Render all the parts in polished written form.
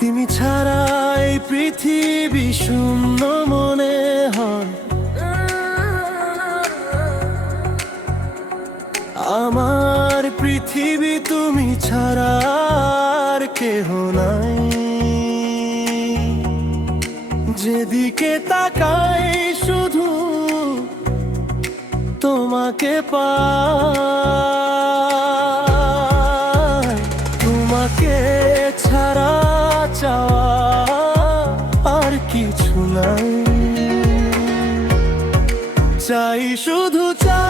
তুমি ছাড়া এই পৃথিবী শূন্য মনে হয়। আমার পৃথিবী তুমি ছাড়া আর কেহ নাই। যেদিকে তাকাই শুধু তোমাকে পাই। তোমাকে ছাড়া চাওয়া আর কিছু নাই। চাই শুধু চাই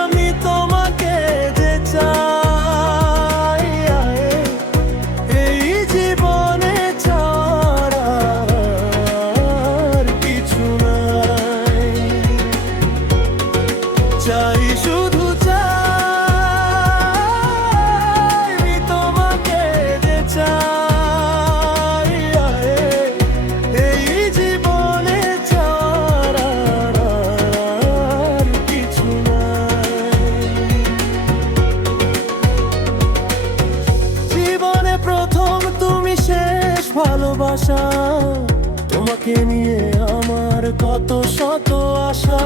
আমি তোমাকে যে চাই। এই জীবনে ছাড়া আর কিছু নাই। চাই শুধু চাই আমি তোমাকে যে চাই। এই জীবনে ছাড়া আর কিছু নাই। জীবনে প্রথম তুমি শেষ ভালোবাসা। তোমাকে নিয়ে আমার কত শত আশা।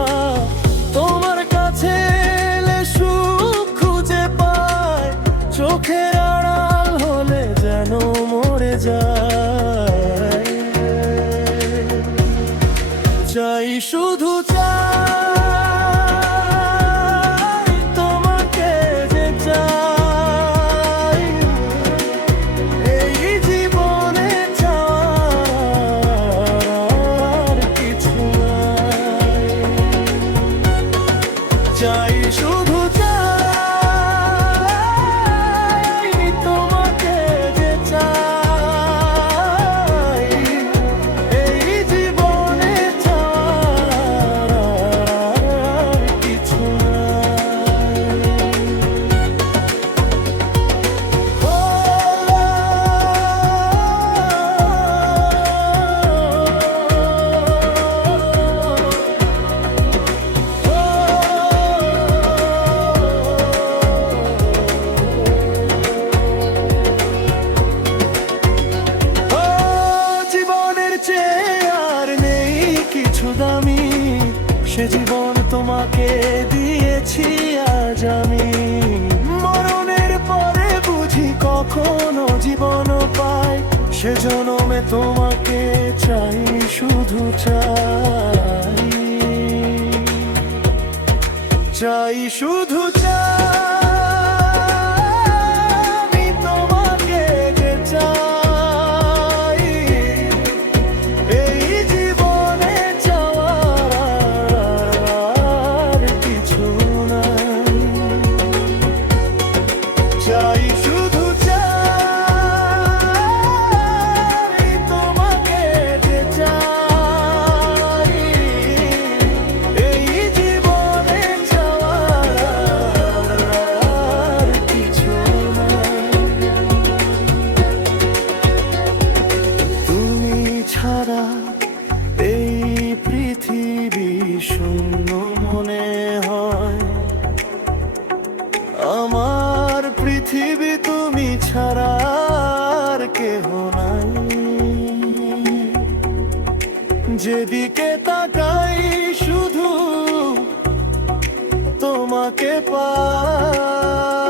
তোমার কাছে এলে সুখ খুঁজে পাই। চোখের আড়াল হলে যেন মরে যায়। চাই শুধু চাই তোমাকে যে চাই। এই জীবনে ছাড়া আর কিছু নাই। চাই শুধু চাই তোমাকে যে চাই। এই জীবনে ছাড়া আর কিছু নাই। জীবনের চেয়ে আর নেই কিছু দামি। সে জীবন তোমাকে দিয়েছি আজ আমি। মরণের পরে বুঝি কখনো জীবন পাই। সে জনমে তোমাকে চাই শুধু চাই। চাই শুধু চাই তোমাকে যে চাই। এই জীবনে চাওয়ার আর কিছু নাই। চাই শুধু চাই তোমাকে যে চাই। এই জীবনে চাওয়ার আর কিছু নাই। তুমি ছাড়া এই পৃথিবী শূন্য মনে হয়। আমার পৃথিবী তুমি ছাড়া আর কেহ নাই। যেদিকে তাকাই শুধু তোমাকে পাই।